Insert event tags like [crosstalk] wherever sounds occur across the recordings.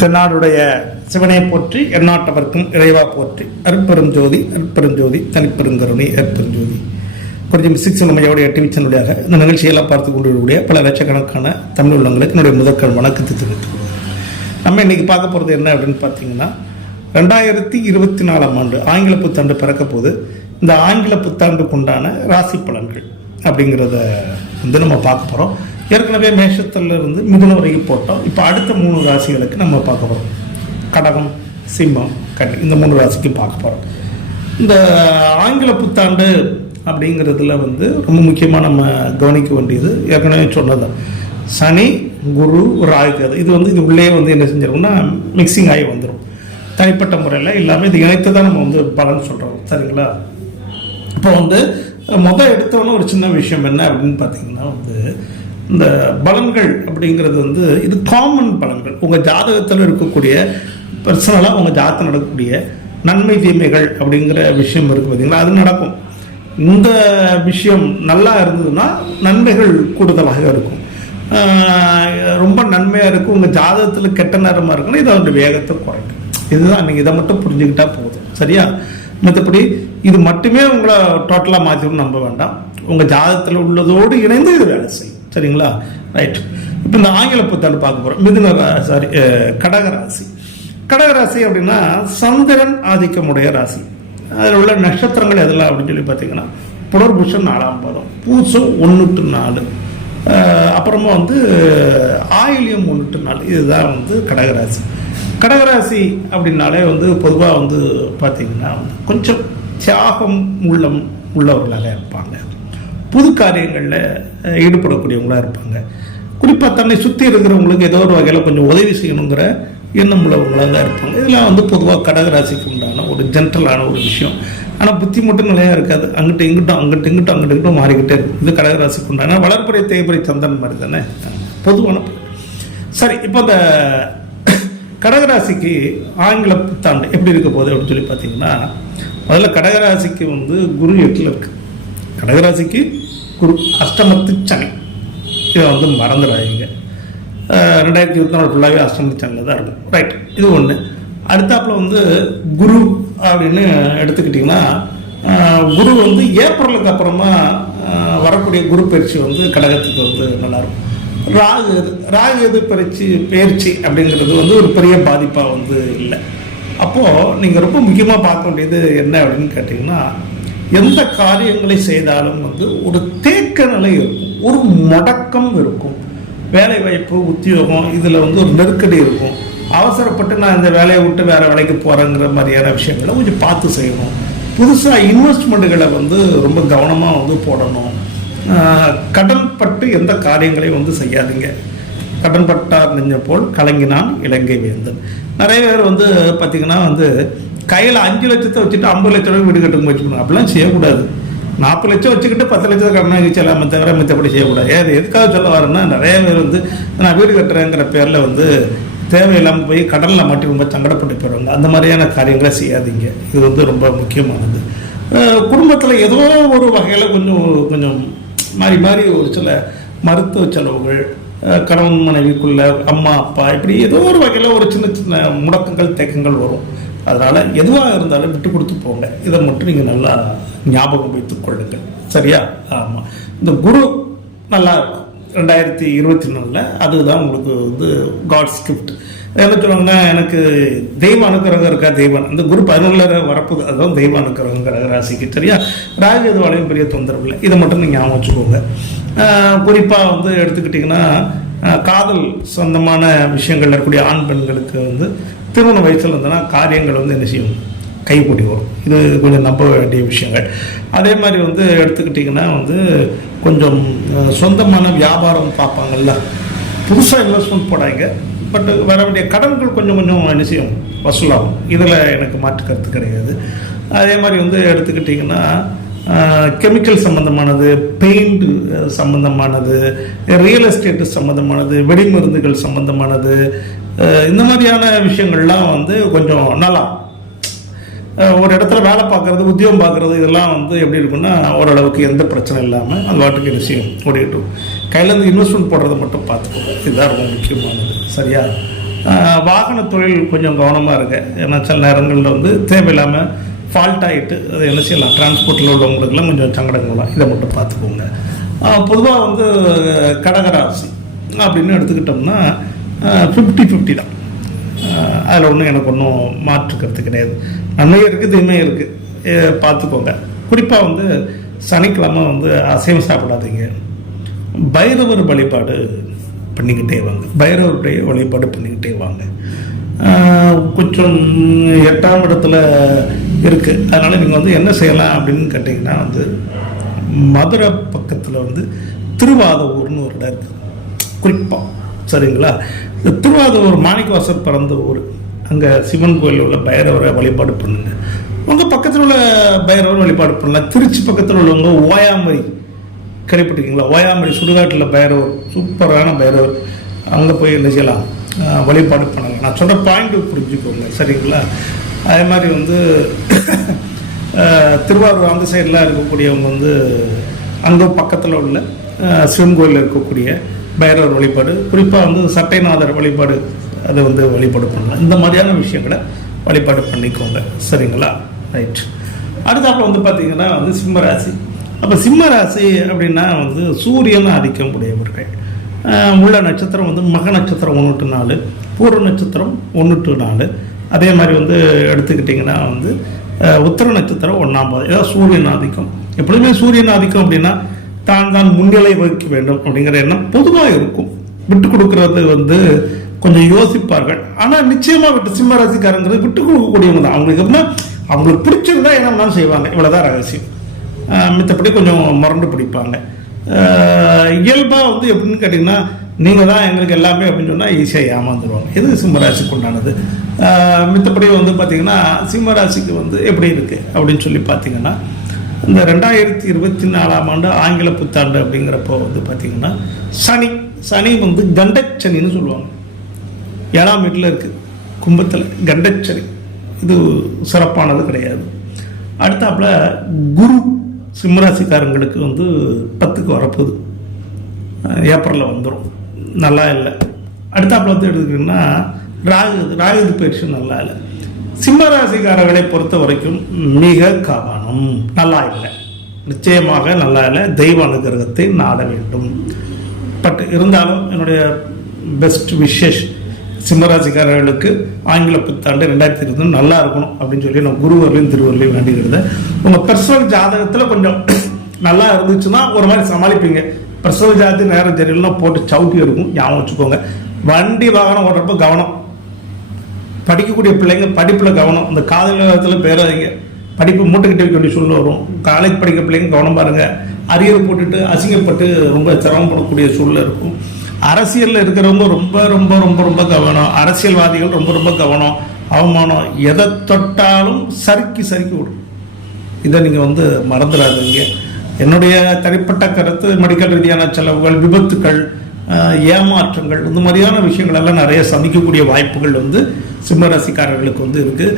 தென்னாடுடைய சிவனை போற்றி எந்நாட்டவர்க்கும் இறைவா போற்றி. அருட்பெரும் ஜோதி அருட்பெரும் ஜோதி தனிப்பெருங்கருணை அருட்பெரும் ஜோதி கொஞ்சம் சிக்ஸ் நம்மையோடைய டிவி சேனலுடைய இந்த நிகழ்ச்சியெல்லாம் பார்த்து கொண்டிருக்கக்கூடிய பல லட்சக்கணக்கான தமிழ் உள்ளங்களுக்கு என்னுடைய முதற்கண் வணக்கத்தை தெரிவித்துக் நம்ம இன்னைக்கு பார்க்க போகிறது என்ன அப்படின்னு பார்த்தீங்கன்னா ரெண்டாயிரத்தி இருபத்தி நாலாம் ஆண்டு ஆங்கில புத்தாண்டு பிறக்க போது இந்த ஆங்கில புத்தாண்டுக்கு உண்டான ராசி பலன்கள் அப்படிங்கிறத வந்து நம்ம பார்க்க போகிறோம் ஏற்கனவே மேஷத்துல இருந்து மிதுன வரைக்கும் போட்டோம். இப்போ அடுத்த மூணு ராசிகளுக்கு நம்ம பார்க்க போகிறோம் கடகம் சிம்மம் கன்னி. இந்த மூணு ராசிக்கு பார்க்க போகிறோம் இந்த ஆங்கில புத்தாண்டு அப்படிங்கிறதுல வந்து ரொம்ப முக்கியமாக நம்ம கவனிக்க வேண்டியது ஏற்கனவே சொன்னது. சனி குரு ராகு இது வந்து இது உள்ளே வந்து என்ன செஞ்சிருக்கும்னா மிக்சிங் ஆகி வந்துடும் தனிப்பட்ட முறையில் எல்லாமே இது இணைத்து தான் நம்ம வந்து பலன் சொல்கிறோம் சரிங்களா? இப்போ வந்து மொதல் எடுத்தோன்னே ஒரு சின்ன விஷயம் என்ன அப்படின்னு பார்த்தீங்கன்னா வந்து இந்த பலன்கள் அப்படிங்கிறது வந்து இது காமன் பலன்கள். உங்கள் ஜாதகத்தில் இருக்கக்கூடிய பர்சனலாக உங்கள் ஜாதகம் நடக்கக்கூடிய நன்மை தீமைகள் அப்படிங்கிற விஷயம் இருக்குது பார்த்தீங்களா அது நடக்கும். இந்த விஷயம் நல்லா இருந்ததுன்னா நன்மைகள் கூடுதலாக இருக்கும். ரொம்ப நன்மையாக இருக்கும் உங்கள் ஜாதகத்தில் கெட்ட நேரமாக இருக்குன்னா இதை வந்து வேகத்தை குறைக்கும். இதுதான் நீங்கள் இதை மட்டும் புரிஞ்சுக்கிட்டா போதும். சரியா? மற்றபடி இது மட்டுமே உங்களை டோட்டலாக மாற்றணும்னு நம்ப வேண்டாம். உங்கள் ஜாதகத்தில் உள்ளதோடு இணைந்து இது வேலை செய்யும். சரிங்களா? ரைட் இப்போ இந்த ஆங்கில புத்தாண்டு பார்க்க போகிறோம் மிதுன சாரி கடகராசி. கடகராசி அப்படின்னா சந்திரன் ஆதிக்கமுடைய ராசி. அதில் உள்ள நட்சத்திரங்கள் எதெல்லாம் அப்படின்னு சொல்லி பார்த்தீங்கன்னா புனர்புஷன் நாலாம் பாதம் பூசம் ஒன்று டு நாலு. அப்புறமா வந்து ஆயிலியம் ஒன்று டு நாலு. இதுதான் வந்து கடகராசி. கடகராசி அப்படின்னாலே வந்து பொதுவாக வந்து பார்த்தீங்கன்னா வந்து கொஞ்சம் தியாகம் உள்ளம் உள்ளவர்களாக இருப்பாங்க. புது காரியங்களில் ஈடுபடக்கூடியவங்களாக இருப்பாங்க. குறிப்பாக தன்னை சுற்றி இருக்கிறவங்களுக்கு ஏதோ ஒரு வகையில் கொஞ்சம் உதவி செய்யணுங்கிற எண்ணம் உள்ளவங்களாக தான் இருப்பாங்க. இதெல்லாம் வந்து பொதுவாக கடகராசிக்கு உண்டான ஒரு ஜென்ரலான ஒரு விஷயம். ஆனால் புத்தி மட்டும் நிலையாக இருக்காது. அங்கிட்ட இங்கிட்டும் அங்கிட்ட இங்கிட்டும் அங்கிட்ட இங்கிட்டும் மாறிக்கிட்டே இருக்கும். இது கடகராசிக்கு உண்டான. வளர்ப்புறை தேய்புரை சந்தன் மாதிரி தானே? பொதுவான சரி இப்போ இந்த கடகராசிக்கு ஆங்கில புத்தாண்டு எப்படி இருக்க போகுது அப்படின்னு சொல்லி பார்த்தீங்கன்னா முதல்ல கடகராசிக்கு வந்து குரு எட்டில் இருக்கு. கடகராசிக்கு குரு அஷ்டமத்து சனி. இதை வந்து மறந்துடாதீங்க. ரெண்டாயிரத்தி இருபத்தி நாலு ஃபுல்லாகவே அஷ்டமத்து சனியில் தான் இருக்கும். ரைட் இது ஒன்று அடுத்தாப்பில் வந்து குரு அப்படின்னு எடுத்துக்கிட்டிங்கன்னா குரு வந்து ஏப்ரலுக்கு அப்புறமா வரக்கூடிய குரு பயிற்சி வந்து கடகத்துக்கு வந்து நல்லாயிருக்கும். ராகு எது ராகு எது பயிற்சி பயிற்சி அப்படிங்கிறது வந்து ஒரு பெரிய பாதிப்பாக வந்து இல்லை. அப்போது நீங்கள் ரொம்ப முக்கியமாக பார்க்க வேண்டியது என்ன அப்படின்னு கேட்டிங்கன்னா எந்த காரியங்களை செய்தாலும் வந்து ஒரு தேக்க நிலை இருக்கும் ஒரு முடக்கம் இருக்கும். வேலை வாய்ப்பு உத்தியோகம் இதில் வந்து ஒரு நெருக்கடி இருக்கும். அவசரப்பட்டு நான் இந்த வேலையை விட்டு வேறு வேலைக்கு போகிறேங்கிற மாதிரியான விஷயங்களை கொஞ்சம் பார்த்து செய்யணும். புதுசாக இன்வெஸ்ட்மெண்ட்டுகளை வந்து ரொம்ப கவனமாக வந்து போடணும். கடன் பட்டு எந்த காரியங்களையும் வந்து செய்யாதீங்க. கடன் பட்டார் நெஞ்ச போல் கலங்கினான் இலங்கை வேந்தன். நிறைய பேர் வந்து பார்த்திங்கன்னா வந்து கையில் அஞ்சு லட்சத்தை வச்சுட்டு ஐம்பது லட்ச ரூபாய் வீடு கட்ட முயற்சி பண்ணுங்க அப்படிலாம் செய்யக்கூடாது. நாற்பது லட்சம் வச்சுக்கிட்டு பத்து லட்சத்தை கடனை வச்சலாமே தவிர மற்றபடி செய்யக்கூடாது. ஏது எதுக்காக சொல்ல வரேன்னா நிறைய பேர் வந்து நான் வீடு கட்டுறேங்கிற பேரில் வந்து தேவையில்லாமல் போய் கடலில் மாட்டி ரொம்ப சங்கடப்பட்டு போயிடுவாங்க. அந்த மாதிரியான காரியங்களை செய்யாதீங்க. இது வந்து ரொம்ப முக்கியமானது. குடும்பத்தில் ஏதோ ஒரு வகையில் கொஞ்சம் கொஞ்சம் மாறி மாறி ஒரு சில மருத்துவ செலவுகள் கணவன் மனைவிக்குள்ள அம்மா அப்பா இப்படி ஏதோ ஒரு வகையில் ஒரு சின்ன சின்ன முடக்கங்கள் தேக்கங்கள் வரும். அதனால் எதுவாக இருந்தாலும் விட்டு கொடுத்து போங்க. இதை மட்டும் நீங்கள் நல்லா ஞாபகம் வைத்துக் கொள்ளுங்கள். சரியா? ஆமாம் இந்த குரு நல்லா இருக்கும். ரெண்டாயிரத்தி இருபத்தி நாலில் அதுதான் உங்களுக்கு வந்து காட்ஸ் கிஃப்ட் என்ன சொல்லுவாங்கன்னா எனக்கு தெய்வ அனுக்கிரகம் இருக்கா? தெய்வம். அந்த குரு பதினொன்றில் வரப்பு அதுதான் தெய்வ அனுக்கிரகம் ராசிக்கு சரியா? ராகு எதுவாலையும் பெரிய தொந்தரவு இல்லை. இதை மட்டும் நீங்கள் ஞாபகம் வச்சுக்கோங்க. குறிப்பாக வந்து எடுத்துக்கிட்டிங்கன்னா காதல் சொந்தமான விஷயங்கள்ல இருக்கக்கூடிய ஆண் பெண்களுக்கு வந்து திருமண வயசில் இருந்தனா காரியங்கள் வந்து என்ன செய்யும்? கைகூடி வரும். இது கொஞ்சம் நம்ப வேண்டிய விஷயங்கள். அதே மாதிரி வந்து எடுத்துக்கிட்டிங்கன்னா வந்து கொஞ்சம் சொந்தமான வியாபாரம் பார்ப்பாங்கல்ல. புதுசாக இன்வெஸ்ட்மெண்ட் போடாங்க பட் வர வேண்டிய கடன்கள் கொஞ்சம் கொஞ்சம் என்ன செய்யும்? வசூலாகும். இதில் எனக்கு மாற்று கருத்து கிடையாது. அதே மாதிரி வந்து எடுத்துக்கிட்டிங்கன்னா கெமிக்கல் சம்மந்தமானது பெயிண்ட் சம்மந்தமானது ரியல் எஸ்டேட்டு சம்மந்தமானது வெடிமருந்துகள் சம்மந்தமானது இந்த மாதிரியான விஷயங்கள்லாம் வந்து கொஞ்சம் நல்லா. ஒரு இடத்துல வேலை பார்க்குறது உத்தியோகம் பார்க்குறது இதெல்லாம் வந்து எப்படி இருக்குன்னா ஓரளவுக்கு எந்த பிரச்சனை இல்லாமல் அது வாட்டுக்கு விஷயம் ஓடிட்டு. கையிலேருந்து இன்வெஸ்ட்மெண்ட் போடுறத மட்டும் பார்த்துக்கோங்க. இதுதான் ரொம்ப முக்கியமானது. சரியா? வாகன தொழில் கொஞ்சம் கவனமாக இருங்க. ஏன்னா சில நேரங்களில் வந்து தேவையில்லாமல் ஃபால்ட் ஆகிட்டு அது என்ன செய்யலாம்? டிரான்ஸ்போர்ட்டில் உள்ளவங்களுக்குலாம் கொஞ்சம் சங்கடங்களாம் இதை மட்டும் பார்த்துக்கோங்க. பொதுவாக வந்து கடகராசி அப்படின்னு எடுத்துக்கிட்டோம்னா ஃபிஃப்டி ஃபிஃப்டி தான். அதில் ஒன்றும் எனக்கு ஒன்றும் மாற்றுக்கிறது கிடையாது. நன்மையும் இருக்குது தீமையும் இருக்குது பார்த்துக்கோங்க. குறிப்பாக வந்து சனிக்கிழமை வந்து அசைவம் சாப்பிடாதீங்க. பைரவர் வழிபாடு பண்ணிக்கிட்டே வாங்க. பைரவருடைய வழிபாடு பண்ணிக்கிட்டே வாங்க. கொஞ்சம் எட்டாம் இடத்துல இருக்குது அதனால் நீங்கள் வந்து என்ன செய்யலாம் அப்படின்னு கேட்டிங்கன்னா வந்து மதுரை பக்கத்தில் வந்து திருவாதூர்னு ஒரு இடம் இருக்குது குறிப்பாக சரிங்களா? இந்த திருவாதூர் மாணிக்கவாசர் பிறந்த ஊர். அங்கே சிவன் கோயில் உள்ள பைரவரை வழிபாடு பண்ணுங்க. உங்கள் பக்கத்தில் உள்ள பைரவர் வழிபாடு பண்ணலாம். திருச்சி பக்கத்தில் உள்ளவங்க ஓயாமரி. கேள்விப்பட்டிருக்கீங்களா? ஓயாமரி சுடுகாட்டில் பைரவர் சூப்பரான பைரவர். அங்கே போய் என்ன செய்யலாம்? வழிபாடு பண்ணலாம். நான் சொல்கிற பாயிண்ட்டு புரிஞ்சுக்கோங்க. சரிங்களா? அதே மாதிரி வந்து திருவாரூர் அந்த சைடெலாம் இருக்கக்கூடியவங்க வந்து அங்கே பக்கத்தில் உள்ள சிவன் கோயிலில் இருக்கக்கூடிய பைரவர் வழிபாடு குறிப்பாக வந்து சட்டைநாதர் வழிபாடு அதை வந்து வழிபாடு பண்ணலாம். இந்த மாதிரியான விஷயங்களை வழிபாடு பண்ணிக்கோங்க. சரிங்களா? ரைட் அடுத்தாப்புல வந்து பார்த்தீங்கன்னா வந்து சிம்மராசி. அப்போ சிம்மராசி அப்படின்னா வந்து சூரியன் ஆதிக்கம் உடையவர்கள். உள்ள நட்சத்திரம் வந்து மக நட்சத்திரம் ஒன்று டு நாலு பூர்வ நட்சத்திரம் ஒன்று டு நாலு. அதே மாதிரி வந்து எடுத்துக்கிட்டிங்கன்னா வந்து உத்தர நட்சத்திரம் ஒன்றாம் பாதம். ஏதாவது சூரியன் ஆதிக்கம். எப்பொழுதுமே சூரியன் ஆதிக்கம் அப்படின்னா தான் தான் முன்னிலை வகிக்க வேண்டும் அப்படிங்கிற எண்ணம் பொதுவாக இருக்கும். விட்டு கொடுக்கறது வந்து கொஞ்சம் யோசிப்பார்கள். ஆனால் நிச்சயமாக விட்டு சிம்ம ராசிக்காரங்கிறது விட்டு கொடுக்கக்கூடியவங்க தான். அவங்களுக்கு எப்படின்னா அவங்களுக்கு பிடிச்சிருந்தா என்ன செய்வாங்க. இவ்வளோதான் ரகசியம். ஆஹ் மித்தபடி கொஞ்சம் மறந்து பிடிப்பாங்க. இயல்பாக வந்து எப்படின்னு கேட்டிங்கன்னா நீங்கள் தான் எங்களுக்கு எல்லாமே அப்படின்னு சொன்னால் ஈஸியாக ஏமாந்துருவாங்க. இது சிம்மராசிக்கு உண்டானது? மித்தபடி வந்து பார்த்திங்கன்னா சிம்மராசிக்கு வந்து எப்படி இருக்குது அப்படின்னு சொல்லி பார்த்தீங்கன்னா இந்த ரெண்டாயிரத்தி இருபத்தி நாலாம் ஆண்டு ஆங்கில புத்தாண்டு அப்படிங்கிறப்போ வந்து பார்த்திங்கன்னா சனி சனி வந்து கண்டச்சனின்னு சொல்லுவாங்க. ஏழாம் வீட்டில் இருக்குது கும்பத்தில் கண்டச்சனி. இது சிறப்பானது கிடையாது. அடுத்தாப்புல குரு சிம்மராசிக்காரங்களுக்கு வந்து பத்துக்கு வரப்போகுது. ஏப்ரலில் வந்துடும் நல்லா இல்லை. அடுத்தாப்புல வந்து எடுத்துக்கிட்டிங்கன்னா ராகு ராகு பயிற்சி நல்லா இல்லை. சிம்மராசிக்காரர்களை பொறுத்த வரைக்கும் மிக கவனம். நல்லா இல்லை. நிச்சயமாக நல்லா இல்லை. தெய்வ அனுகிரகத்தை நாட வேண்டும். பட் இருந்தாலும் என்னுடைய பெஸ்ட் விஷஸ் சிம்மராசிக்காரர்களுக்கு ஆங்கில புத்தாண்டு ரெண்டாயிரத்தி இருபது நல்லா இருக்கணும் அப்படின்னு சொல்லி நான் குருவர்களையும் திருவர்களையும் வேண்டிக்கிறத உங்கள் பர்சனல் ஜாதகத்தில் கொஞ்சம் [clears throat] நல்லா இருந்துச்சுன்னா ஒரு மாதிரி சமாளிப்பீங்க. பர்சனல் ஜாதி நேரம் தெரியலன்னா போட்டு சவுட்டி எடுக்கும். ஞாபகம் வச்சுக்கோங்க. வண்டி வாகனம் ஓடுறப்ப கவனம். படிக்கக்கூடிய பிள்ளைங்க படிப்பில் கவனம். இந்த காதல் காலத்தில் பேராதிங்க. படிப்பு மூட்டைக்கிட்ட வைக்க வேண்டிய சூழ்நிலை வரும். காலேஜ் படிக்க பிள்ளைங்க கவனம் பாருங்க. அரியர் போட்டுட்டு அசிங்கப்பட்டு ரொம்ப சிரமப்படக்கூடிய சூழ்நிலை இருக்கும். அரசியலில் இருக்கிறவங்க ரொம்ப ரொம்ப ரொம்ப ரொம்ப கவனம். அரசியல்வாதிகள் ரொம்ப ரொம்ப கவனம். அவமானம் எதை தொட்டாலும் சறுக்கி சறுக்கி விடும். இதை நீங்கள் வந்து மறந்துடாதீங்க. என்னுடைய தனிப்பட்ட கருத்து மெடிக்கல் ரீதியான செலவுகள் விபத்துக்கள் ஏமாற்றங்கள் இந்த மாதிரியான விஷயங்கள் எல்லாம் நிறைய சந்திக்கக்கூடிய வாய்ப்புகள் வந்து சிம்ம ராசிக்காரர்களுக்கு வந்து இருக்குது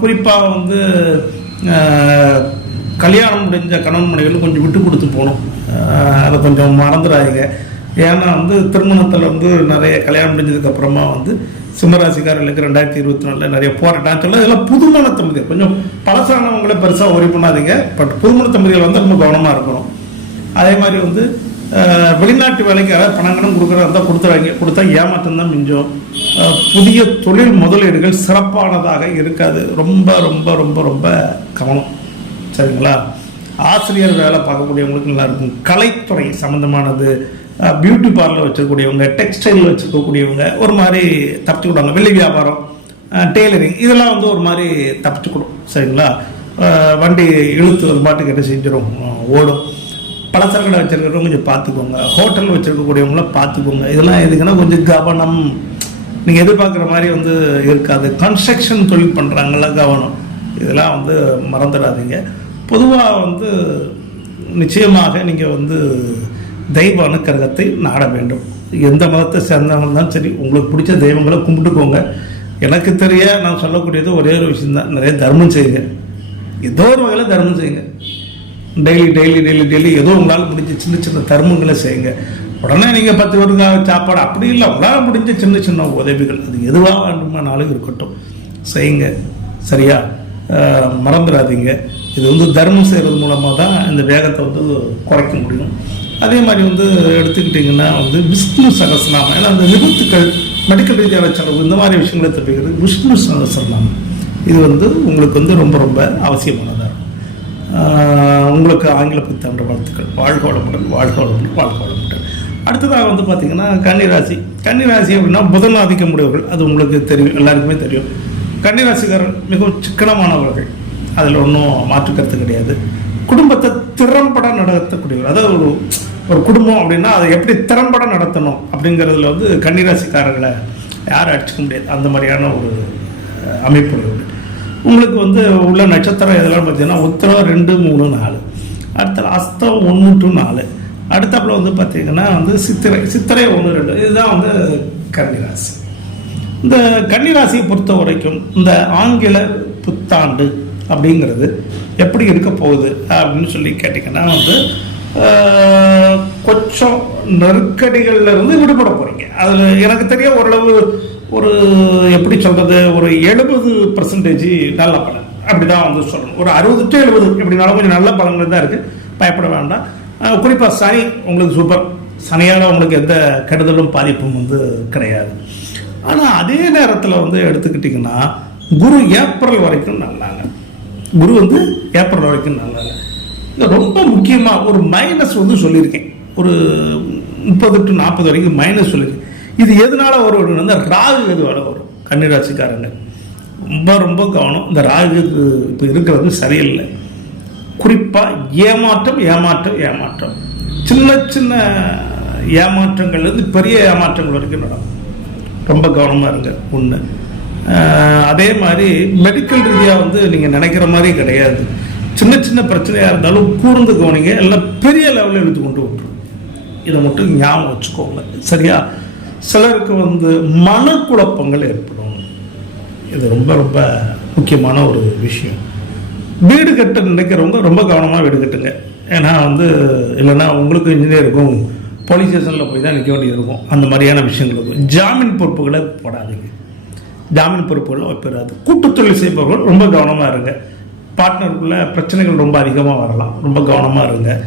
குறிப்பாக வந்து கல்யாணம் முடிஞ்ச கணவன் மனைவிகள் கொஞ்சம் விட்டு கொடுத்து போகணும். அதை கொஞ்சம் மறந்துடாதீங்க. ஏன்னா வந்து திருமணத்தில் வந்து நிறைய கல்யாணம் முடிஞ்சதுக்கு அப்புறமா வந்து சிம்மராசிக்காரர்களுக்கு ரெண்டாயிரத்தி இருபத்தி நாலில் நிறைய போராட்டம். சொல்ல இதெல்லாம் புதுமண தம்பதிகள். கொஞ்சம் பழசானவங்கள பெருசாக ஒரி பண்ணாதீங்க. பட் புதுமண தம்பதிகள் வந்து ரொம்ப கவனமாக இருக்கணும். அதே மாதிரி வந்து வெளிநாட்டு வேலைக்கு யாராவது பணங்கணும் கொடுக்குறதா இருந்தால் கொடுத்துறாங்க. கொடுத்தா ஏமாற்றம் தான் மிஞ்சம் புதிய தொழில் முதலீடுகள் சிறப்பானதாக இருக்காது. ரொம்ப ரொம்ப ரொம்ப ரொம்ப கவனம். சரிங்களா? ஆசிரியர் வேலை பார்க்கக்கூடியவங்களுக்கு நல்லா இருக்கும் கலைத்துறை சம்மந்தமானது பியூட்டி பார்லர் வச்சிருக்கக்கூடியவங்க டெக்ஸ்டைல் வச்சுருக்கக்கூடியவங்க ஒரு மாதிரி தப்பிச்சுக்கிடுவாங்க வெள்ளி வியாபாரம் டெய்லரிங் இதெல்லாம் வந்து ஒரு மாதிரி தப்பிச்சுக்கிடும் சரிங்களா? வண்டி இழுத்து ஒரு பாட்டுக்கு என்ன செஞ்சிடும் ஓடும். பலசரக்கடை வச்சுருக்கிறவங்க கொஞ்சம் பார்த்துக்கோங்க. ஹோட்டல் வச்சுருக்கக்கூடியவங்களாம் பார்த்துக்கோங்க. இதெல்லாம் எதுக்குன்னா கொஞ்சம் கவனம். நீங்கள் எதிர்பார்க்குற மாதிரி வந்து இருக்காது. கன்ஸ்ட்ரக்ஷன் தொழில் பண்ணுறாங்கள கவனம். இதெல்லாம் வந்து மறந்துடாதீங்க. பொதுவாக வந்து நிச்சயமாக நீங்கள் வந்து தெய்வ அனுக்கிரகத்தை நாட வேண்டும். எந்த மதத்தை சேர்ந்தவங்களும் சரி உங்களுக்கு பிடிச்ச தெய்வங்களை கும்பிட்டுக்கோங்க. எனக்கு தெரிய நான் சொல்லக்கூடியது ஒரே ஒரு விஷயம்தான். நிறைய தர்மம் செய்யுங்க. ஏதோ ஒரு வகையில் தர்மம் செய்யுங்க. டெய்லி டெய்லி டெய்லி டெய்லி ஏதோ உங்களால் முடிஞ்ச சின்ன சின்ன தர்மங்களை செய்யுங்க. உடனே நீங்கள் பத்து பேருக்காக சாப்பாடு அப்படி இல்லை உங்களால் முடிஞ்ச சின்ன சின்ன உதவிகள். அது எதுவாக வேண்டுமானாலும் இருக்கட்டும். செய்யுங்க. சரியா? மறந்துடாதீங்க. இது வந்து தர்மம் செய்கிறது மூலமாக தான் இந்த வேகத்தை வந்து குறைக்க முடியும். அதே மாதிரி வந்து எடுத்துக்கிட்டிங்கன்னா வந்து விஷ்ணு சகசநாமம் ஏன்னா அந்த விபத்துக்கள் மெடிக்கல் ரீதியான செலவு இந்த மாதிரி விஷயங்களை தப்பிக்கிறது விஷ்ணு சகசரநாமம். இது வந்து உங்களுக்கு வந்து ரொம்ப ரொம்ப அவசியமானதாக இருக்கும். உங்களுக்கு ஆங்கில புத்தாண்டு வாழ்த்துக்கள். வாழ்க வளமுடன் வாழ்க வளமுடன் வாழ்க வளமுடன் அடுத்ததாக வந்து பார்த்தீங்கன்னா கன்னிராசி. கன்னிராசி அப்படின்னா புதன் ஆதிக்கம் உடையவர்கள் அது உங்களுக்கு தெரியும் எல்லாருக்குமே தெரியும். கன்னிராசிக்காரர் மிகவும் சிக்கனமானவர்கள். அதில் ஒன்றும் மாற்றுக்கிறது கிடையாது. குடும்பத்தை திறம்பட நடத்தக்கூடியவர். அதாவது ஒரு ஒரு குடும்பம் அப்படின்னா அதை எப்படி திறம்பட நடத்தணும் அப்படிங்கிறதுல வந்து கன்னிராசிக்காரர்களை யாரும் அடிச்சுக்க முடியாது. அந்த மாதிரியான ஒரு அஹ், அமைப்பு உங்களுக்கு வந்து உள்ள நட்சத்திரம் எதெல்லாம் பார்த்தீங்கன்னா உத்தரம் ரெண்டு மூணு நாலு. அடுத்த அஸ்தம் ஒன்று டு நாலு. அடுத்தாப்புல வந்து பார்த்தீங்கன்னா வந்து சித்திரை சித்திரை ஒன்று ரெண்டு. இதுதான் வந்து கன்னிராசி. இந்த கன்னிராசியை பொறுத்த வரைக்கும் இந்த ஆங்கில புத்தாண்டு அப்படிங்கிறது எப்படி இருக்க போகுது அப்படின்னு சொல்லி கேட்டிங்கன்னா வந்து கொஞ்சம் நெருக்கடிகள்லேருந்து விடுபட போகிறீங்க அதில் எனக்கு தெரிய ஓரளவு ஒரு எப்படி சொல்றது ஒரு எழுபது பர்சன்டேஜ் நல்ல பலன். அப்படிதான் வந்து சொல்லணும். ஒரு அறுபது டு எழுபது எப்படினாலும் கொஞ்சம் நல்ல பலன்கள் தான் இருக்கு. பயப்பட வேண்டாம். குறிப்பாக சனி உங்களுக்கு சூப்பர் சனியால் உங்களுக்கு எந்த கெடுதலும் பாதிப்பும் வந்து கிடையாது. ஆனால் அதே நேரத்தில் வந்து எடுத்துக்கிட்டிங்கன்னா குரு ஏப்ரல் வரைக்கும் நல்லாங்க. குரு வந்து ஏப்ரல் வரைக்கும் நல்லாங்க. இது ரொம்ப முக்கியமாக ஒரு மைனஸ் வந்து சொல்லியிருக்கேன். ஒரு முப்பது டு நாற்பது வரைக்கும் மைனஸ் சொல்லியிருக்கேன். இது எதனால வரும் அப்படின்னு வந்து ராகு எதுவால வரும்? கன்னிராசிக்காரங்க ரொம்ப ரொம்ப கவனம். இந்த ராகு இப்போ இருக்கிறது சரியில்லை. குறிப்பாக ஏமாற்றம் ஏமாற்றம் ஏமாற்றம். சின்ன சின்ன ஏமாற்றங்கள்லேருந்து பெரிய ஏமாற்றங்கள் வரைக்கும் நடக்கும். ரொம்ப கவனமாக இருங்க ஒன்று அதே மாதிரி மெடிக்கல் ரீதியாக வந்து நீங்கள் நினைக்கிற மாதிரி கிடையாது. சின்ன சின்ன பிரச்சனையாக இருந்தாலும் கூர்ந்து கவனிங்க. எல்லாம் பெரிய லெவலில் எடுத்து கொண்டு விட்டுரும். இதை மட்டும் ஞாபகம் வச்சுக்கோங்க. சரியா? சிலருக்கு வந்து மனக்குழப்பங்கள் ஏற்படும். இது ரொம்ப ரொம்ப முக்கியமான ஒரு விஷயம். வீடு கட்ட நினைக்கிறவங்க ரொம்ப கவனமாக வீடு கட்டுங்க. ஏன்னா வந்து இல்லைன்னா உங்களுக்கு இன்ஜினியருக்கும் போலீஸ் ஸ்டேஷனில் போய் தான் நிற்க வேண்டியது இருக்கும். அந்த மாதிரியான விஷயங்கள் இருக்கும். ஜாமீன் பொறுப்புகளை போடாதீங்க. ஜாமீன் பொறுப்புகளை வைப்பிடாது கூட்டுத்தொழில் செய்பவர்கள் ரொம்ப கவனமாக இருங்க. பார்ட்னருக்குள்ள பிரச்சனைகள் ரொம்ப அதிகமாக வரலாம். ரொம்ப கவனமாக இருங்க.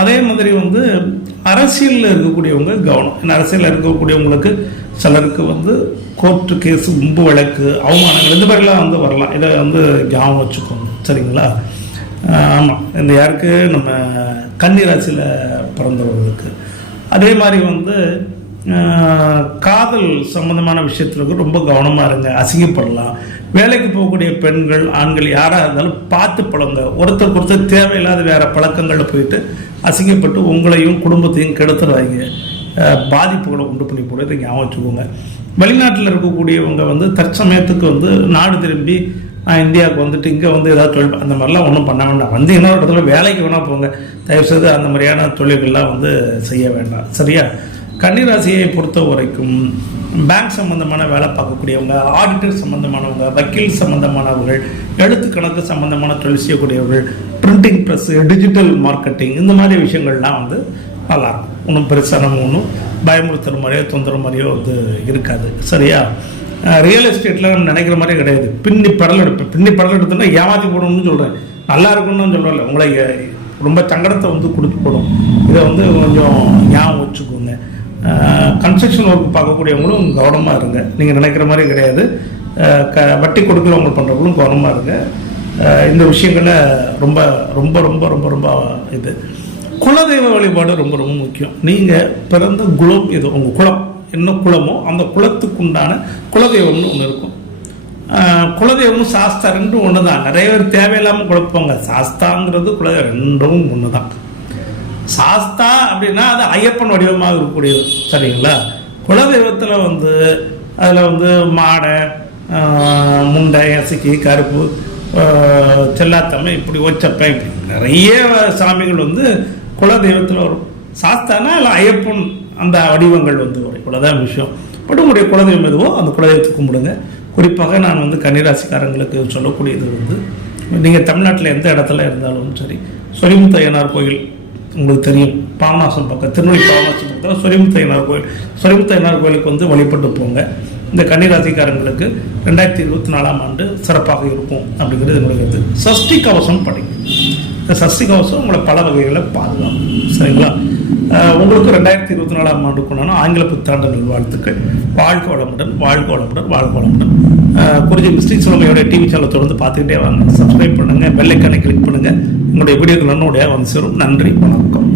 அதே மாதிரி வந்து அரசியலில் இருக்கக்கூடியவங்க கவனம். ஏன்னா அரசியலில் இருக்கக்கூடியவங்களுக்கு சிலருக்கு வந்து கோர்ட்டு கேஸ் உம்பு வழக்கு அவமானங்கள் இந்த மாதிரிலாம் வந்து வரலாம். இதை வந்து ஞாபகம் வச்சுக்கோங்க. சரிங்களா? ஆமாம் இந்த யாருக்கு? நம்ம கன்னி ராசியில் பிறந்தவர்களுக்கு. அதே மாதிரி வந்து காதல் சம்பந்தமான விஷயத்தில் ரொம்ப கவனமாக இருங்க அசிங்கப்படலாம். வேலைக்கு போகக்கூடிய பெண்கள் ஆண்கள் யாராக இருந்தாலும் பார்த்து பழங்க ஒருத்தருக்கு ஒருத்தர் தேவையில்லாத வேறு பழக்கங்களில் போயிட்டு அசிங்கப்பட்டு உங்களையும் குடும்பத்தையும் கெடுத்துறாங்க பாதிப்புகளை உண்டு பண்ணி கூட இதை ஞாபகம் வச்சுக்கோங்க. வெளிநாட்டில் இருக்கக்கூடியவங்க வந்து தற்சமயத்துக்கு வந்து நாடு திரும்பி நான் இந்தியாவுக்கு வந்துட்டு இங்கே வந்து ஏதாவது தொழில் அந்த மாதிரிலாம் ஒன்றும் பண்ண வேண்டாம். வந்து இன்னொரு இடத்துல வேலைக்கு வேணால் போங்க. தயவுசெய்து அந்த மாதிரியான தொழில்கள்லாம் வந்து செய்ய வேண்டாம். சரியா? கன்னிராசியை பொறுத்த வரைக்கும் பேங்க் சம்பந்தமான வேலை பார்க்கக்கூடியவங்க ஆடிட்டர் சம்பந்தமானவங்க வக்கீல் சம்பந்தமானவர்கள் எழுத்து கணக்கு சம்பந்தமான தொழில் செய்யக்கூடியவர்கள் பிரிண்டிங் ப்ரெஸ் டிஜிட்டல் மார்க்கெட்டிங் இந்த மாதிரி விஷயங்கள்லாம் வந்து நல்லா ஒன்றும் பெருசாக நம்ம ஒன்றும் பயமுறுத்துற மாதிரியோ தொந்தரவு மாதிரியோ வந்து இருக்காது. சரியா? ரியல் எஸ்டேட்டில் நம்ம நினைக்கிற மாதிரி கிடையாது. பின்னி படல் எடுப்பேன். பின்னி படல் எடுத்தோன்னா ஏமாற்றி போடணும்னு சொல்கிறேன் நல்லா இருக்கணும்னு சொல்கிறேன் உங்களை ரொம்ப சங்கடத்தை வந்து கொடுத்து போடும். இதை வந்து கொஞ்சம் ஞாபகம் வச்சுக்கோங்க. கன்ஸ்ட்ரக்ஷன் ஒர்க் பார்க்கக்கூடியவங்களும் கவனமாக இருங்க. நீங்கள் நினைக்கிற மாதிரி கிடையாது. க வட்டி கொடுக்குறவங்க பண்ணுறவங்களும் கவனமாக இருங்க. இந்த விஷயங்களை ரொம்ப ரொம்ப ரொம்ப ரொம்ப ரொம்ப இது. குலதெய்வ வழிபாடு ரொம்ப ரொம்ப முக்கியம். நீங்கள் பிறந்த குலம் இது உங்கள் குலம் என்ன குலமோ அந்த குலத்துக்குண்டான குலதெய்வம்னு ஒன்று இருக்கும். குலதெய்வமும் சாஸ்தா ரெண்டும் ஒன்று தான் நிறைய பேர் தேவையில்லாமல் குழப்பங்க சாஸ்தாங்கிறது குலதெய்வம் ரெண்டும் ஒன்று தான் சாஸ்தா அப்படின்னா அது ஐயப்பன் வடிவமாக இருக்கக்கூடியது. சரிங்களா? குலதெய்வத்தில் வந்து அதில் வந்து மாடை முண்டை அசிக்கி கருப்பு செல்லாத்தம்மை இப்படி ஒச்சப்பை இப்படி நிறைய சாமிகள் வந்து குலதெய்வத்தில் வரும். சாஸ்தானா இல்லை ஐயப்பன் அந்த வடிவங்கள் வந்து வரும். இவ்வளோதான் விஷயம். பட் உங்களுடைய குலதெய்வம் எதுவோ அந்த குலதெய்வத்தை கும்பிடுங்க. குறிப்பாக நான் வந்து கன்னிராசிக்காரங்களுக்கு சொல்லக்கூடியது வந்து நீங்கள் தமிழ்நாட்டில் எந்த இடத்துல இருந்தாலும் சரி சொரிமுத்தையனார் கோயில் உங்களுக்கு தெரியும். பாபநாசம் பக்கம் திருநெல்வேலி பாபநாசம் பக்கத்தில் சொரிமுத்தையனார் கோயில். சொரிமுத்தையனார் கோயிலுக்கு வந்து வழிபட்டு போங்க. இந்த கன்னிராசிக்காரங்களுக்கு ரெண்டாயிரத்தி இருபத்தி நாலாம் ஆண்டு சிறப்பாக இருக்கும் அப்படிங்கிறது என்னுடைய கருத்து. சஷ்டி கவசம் படைக்கும் இந்த சஷ்டி கவசம் உங்களை பல வகைகளில் பாதுகாக்கும். சரிங்களா? உங்களுக்கு ரெண்டாயிரத்தி இருபத்தி நாலாம் ஆண்டுக்குண்டான ஆங்கில புத்தாண்டு நல்வாழ்த்துக்கள். வாழ்க வளமுடன் வாழ்க வளமுடன் வாழ்க வளமுடன். குறிஞ்சி மிஸ்டிக் சுலமையோட டிவி சேனலை தொடர்ந்து பார்த்துக்கிட்டே வாங்க. சப்ஸ்கிரைப் பண்ணுங்க பெல்லைக்கானை கிளிக் பண்ணுங்கள் உங்களுடைய வீடியோக்கள் உடனே வந்து சேரும். நன்றி வணக்கம்.